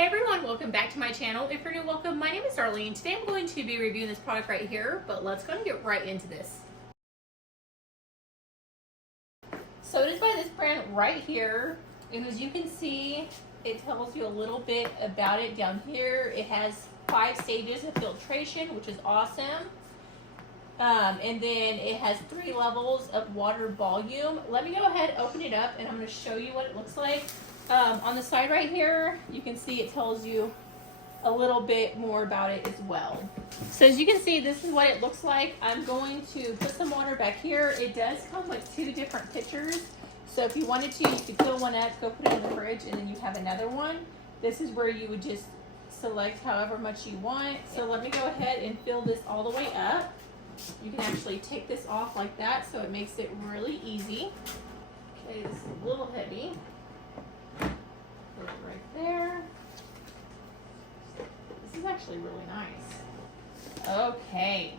Hey everyone, welcome back to my channel. If you're new, welcome. My name is Darlene. Today I'm going to be reviewing this product right here, but let's go and get right into this. So it is by this brand right here, and as you can see, it tells you a little bit about it down here. It has 5 stages of filtration, which is awesome. And then it has 3 levels of water volume. Let me go ahead, open it up, and I'm going to show you what it looks like. On the side right here, you can see it tells you a little bit more about it as well. So as you can see, this is what it looks like. I'm going to put some water back here. It does come with 2 different pitchers. So if you wanted to, you could fill one up, go put it in the fridge, and then you have another one. This is where you would just select however much you want. So let me go ahead and fill this all the way up. You can actually take this off like that, so it makes it really easy. Okay, this is a little heavy. Put it right there. This is actually really nice. Okay.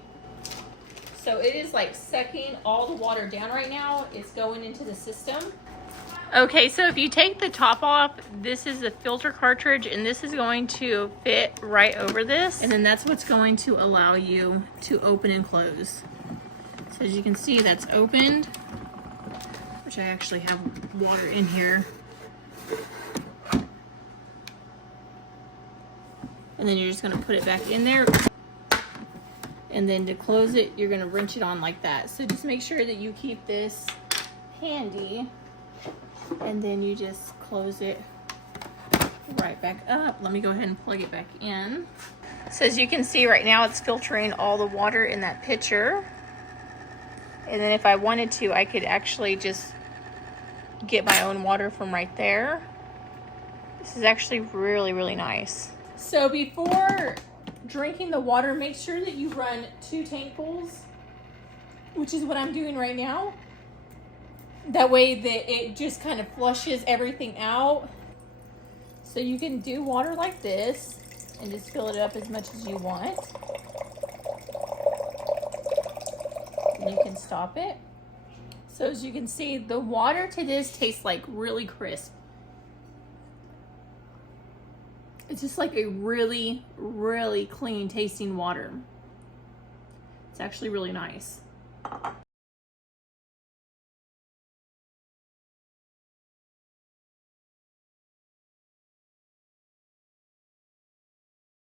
So it is like sucking all the water down right now. It's going into the system. Okay, so if you take the top off, this is the filter cartridge, and this is going to fit right over this. And then that's what's going to allow you to open and close. So as you can see, that's opened, which I actually have water in here. And then you're just gonna put it back in there. And then to close it, you're gonna wrench it on like that. So just make sure that you keep this handy. And then you just close it right back up. Let me go ahead and plug it back in. So as you can see right now, it's filtering all the water in that pitcher. And then if I wanted to, I could actually just get my own water from right there. This is actually really, really nice. So before drinking the water, make sure that you run 2 tankfuls, which is what I'm doing right now. That way that it just kind of flushes everything out. So you can do water like this and just fill it up as much as you want. And you can stop it. So as you can see, the water to this tastes like really crisp. It's just like a really, really clean tasting water. It's actually really nice.